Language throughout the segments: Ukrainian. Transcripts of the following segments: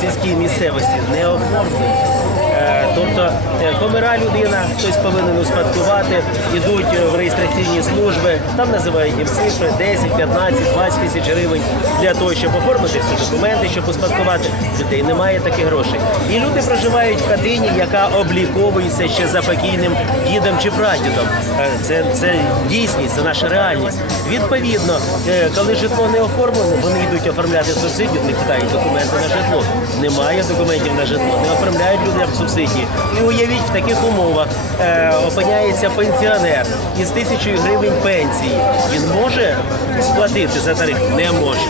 сільській місцевості не оформлені. Е, Тобто е, помира людина, хтось повинен успадкувати, ідуть е, в реєстраційні служби, там називають їм цифри 10, 15, 20 тисяч гривень для того, щоб оформити всі документи, щоб успадкувати. Людей немає таких грошей. І люди проживають в хатині, яка обліковується ще за покійним дідом чи прадідом. Е, Це, це дійсність, це наша реальність. Відповідно, е, коли житло не оформлене, вони йдуть оформляти субсидію, не питають документи на житло. Немає документів на житло, не оформляють людям субсидії. І уявіть, в таких умовах е, опиняється пенсіонер із тисячою гривень пенсії. Він може сплатити за тариф? Не може.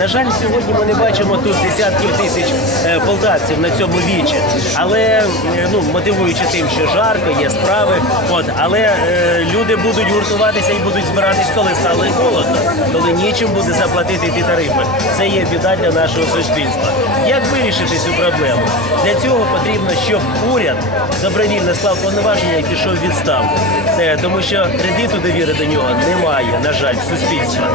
На жаль, сьогодні ми не бачимо тут десятків тисяч е, полтавців на цьому вічі, але е, ну мотивуючи тим, що жарко, є справи. От але е, люди будуть гуртуватися і будуть збиратись, коли стане холодно, коли нічим буде заплатити ті тарифи. Це є біда для нашого суспільства. Як вирішити цю проблему? Для цього потрібно, щоб уряд добровільно склав повноваження і пішов відставку, тому що кредиту довіри до нього немає, на жаль, суспільства.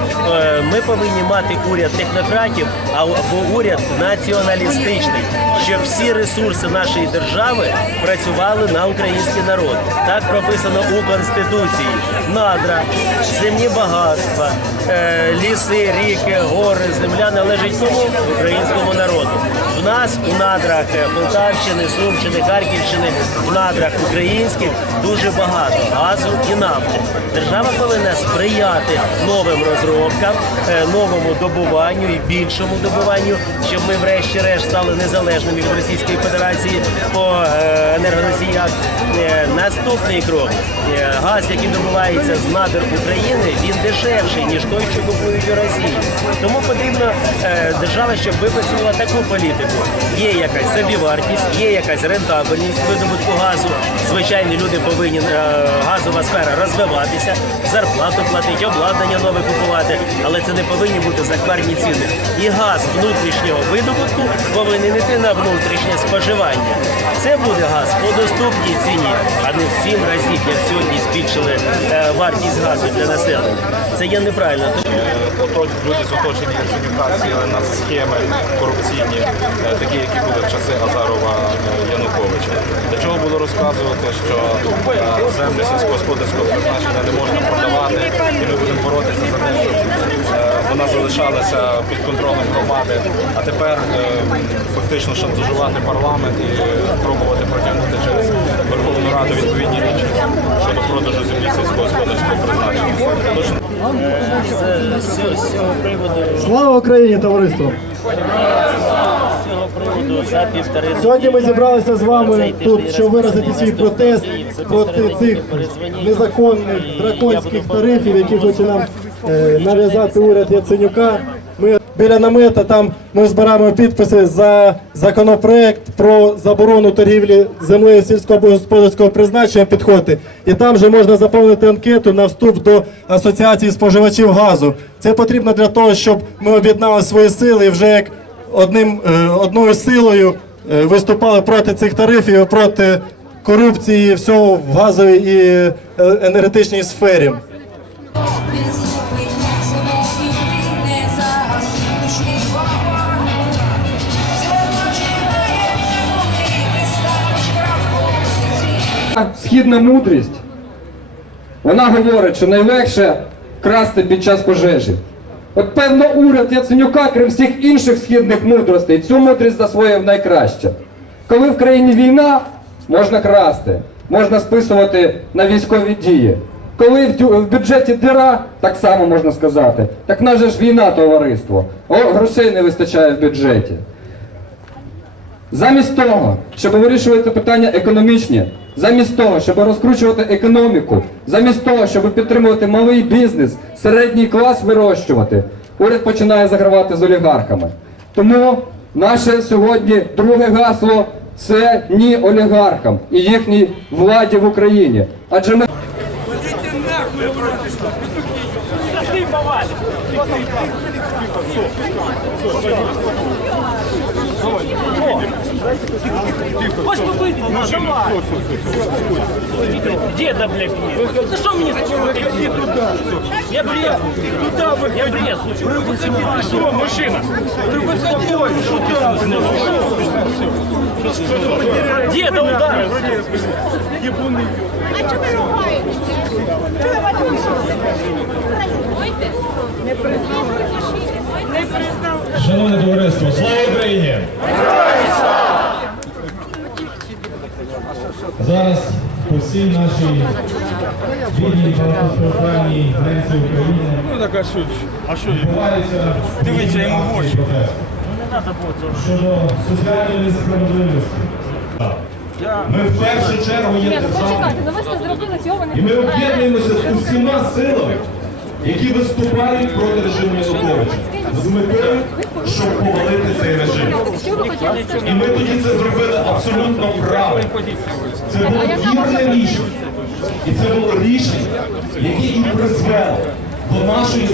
Ми повинні мати уряд технократів або уряд націоналістичний, щоб всі ресурси нашої держави працювали на український народ. Так прописано у конституції: надра, земні багатства, е, ліси, ріки, гори, земля належить кому українському народу. Нас у надрах е, Полтавщини, Сумщини, Харківщини, в надрах українських дуже багато газу і нафти. Держава повинна сприяти новим розробкам, е, новому добуванню і більшому добуванню, щоб ми врешті-решт стали незалежними від Російської Федерації по е, енергоносіях. Наступний крок газ, який добувається з надр України, він дешевший ніж той, що купують у Росії. Тому потрібно е, держава, щоб випрацювала таку політику. Є якась собівартість, є якась рентабельність видобутку газу. Звичайні люди повинні е, газова сфера розвиватися, зарплату платити, обладнання нове купувати, але це не повинні бути захмарні ціни. І газ внутрішнього видобутку повинен йти на внутрішнє споживання. Це буде газ по доступній ціні, а не в сім разів, як сьогодні збільшили е, вартість газу для населення. Це є неправильно. Ото- люди з оточення сіли на схеми корупційні, е, такі, які були в часи Азарова е, Януковича. Для чого було розказувати, що е, землю сільськогосподарського призначення не можна продавати, і ми будемо боротися за те, щоб е, вона залишалася під контролем громади, а тепер е, фактично шантажувати парламент і е, пробувати протягнути продажу землі сільськогосподарського призначення. Слава Україні, товариство! Сьогодні ми зібралися з вами тут, щоб виразити свій протест проти цих незаконних драконських тарифів, які хоче нам е, нав'язати уряд Яценюка. Біля намета там ми збираємо підписи за законопроект про заборону торгівлі землею сільськогосподарського призначення підходи. І там же можна заповнити анкету на вступ до асоціації споживачів газу. Це потрібно для того, щоб ми об'єднали свої сили і вже як одним е, одною силою е, виступали проти цих тарифів, проти корупції всього в газовій і е, енергетичній сфері. Східна мудрість, вона говорить, що найлегше красти під час пожежі. От певно, уряд Яценюка, крім всіх інших східних мудростей, цю мудрість засвоїв найкраще. Коли в країні війна, можна красти, можна списувати на військові дії. Коли в бюджеті дира, так само можна сказати. Так в нас же ж війна, товариство. О, грошей не вистачає в бюджеті. Замість того, щоб вирішувати питання економічні, замість того, щоб розкручувати економіку, замість того, щоб підтримувати малий бізнес, середній клас вирощувати, уряд починає загравати з олігархами. Тому наше сьогодні друге гасло це ні олігархам і їхній владі в Україні. Адже ми Ось побити, давай. Деда, блядь, ні. Та що мені з тобою робити? Иди туда. Я брезгу. Туда выходи. Я брезгу. Выходи. Что, мужчина? Ты выходи. Туда. Деда ударил. Ебуны. А чого ви ругаєтеся? Чого ви бачите? Не признав. Не признав. Шановне товариство, слава Україні! Зараз по всій нашій бідній багатоспортивній границі України Ну так а що? А що? відбувається Дивіться йому в очі. протест щодо соціальної несправедливості. Ми в першу чергу є Ні, ну державою. почекайте, ну ви ж це зробили, цього ви І ми об'єднуємося з усіма силами, які виступають проти режиму Януковича з метою, щоб повалити цей режим. І ми тоді це зробили абсолютно правильно. Це було вірне рішення. І це було рішення, яке і призвело до нашої з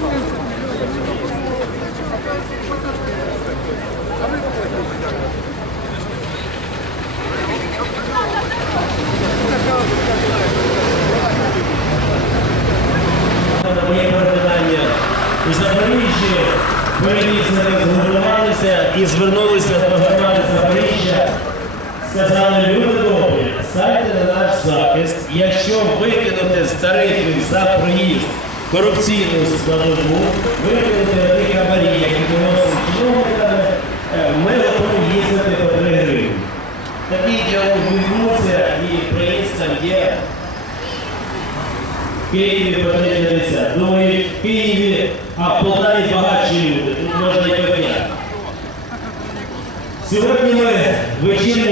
Моє і звернулися до громади Запоріжжя. Сказали, люди добрі, стайте на наш захист, якщо викинути з тарифів за проїзд корупційну складову, викинути ті які виносять чиновниками, е, ми готові їздити по 3 гривні. Такий діалог відбувся і приїздом є в Києві потрібно лиця. Думаю, в Києві, а в Полтаві багатші люди. Тут можна й поп'яти. Сьогодні ми в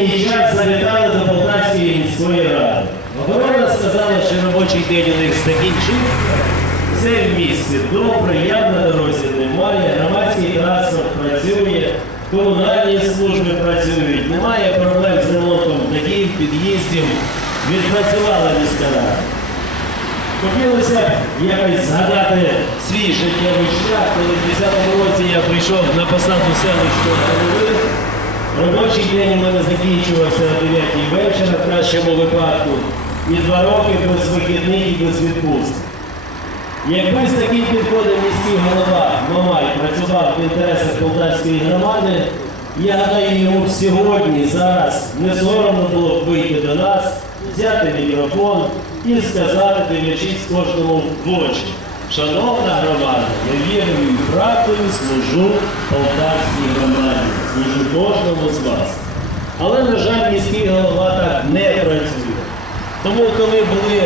вечірній час завітали до Полтавської міської ради. Охорона сказала, що робочий день у них закінчився. Все в місці добре, я на дорозі немає, громадський транспорт працює, комунальні служби працюють, немає проблем з ремонтом таких під'їздів. Відпрацювала міська рада. Хотілося якось згадати свій життєвий шлях, коли в 10-му році я прийшов на посаду селищного голови. Робочий день у мене закінчувався о 9 вечора в кращому випадку. І два роки без вихідних і без відпустки. Якби з таким підходом міський голова Мамай працював в інтересах Полтавської громади, я гадаю, йому сьогодні, зараз не соромно було б вийти до нас, взяти мікрофон і сказати, дивлячись кожному в очі. Шановна громада, я вірою і правдою служу Полтавській громаді, кожному з вас. Але, на жаль, міський голова так не працює. Тому, коли були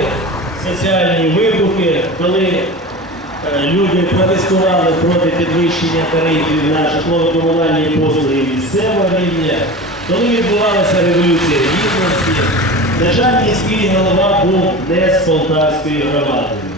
соціальні вибухи, коли е, люди протестували проти підвищення тарифів на житлово-комунальні послуги місцевого рівня, коли відбувалася революція гідності, на жаль, міський голова був не з Полтавської громади.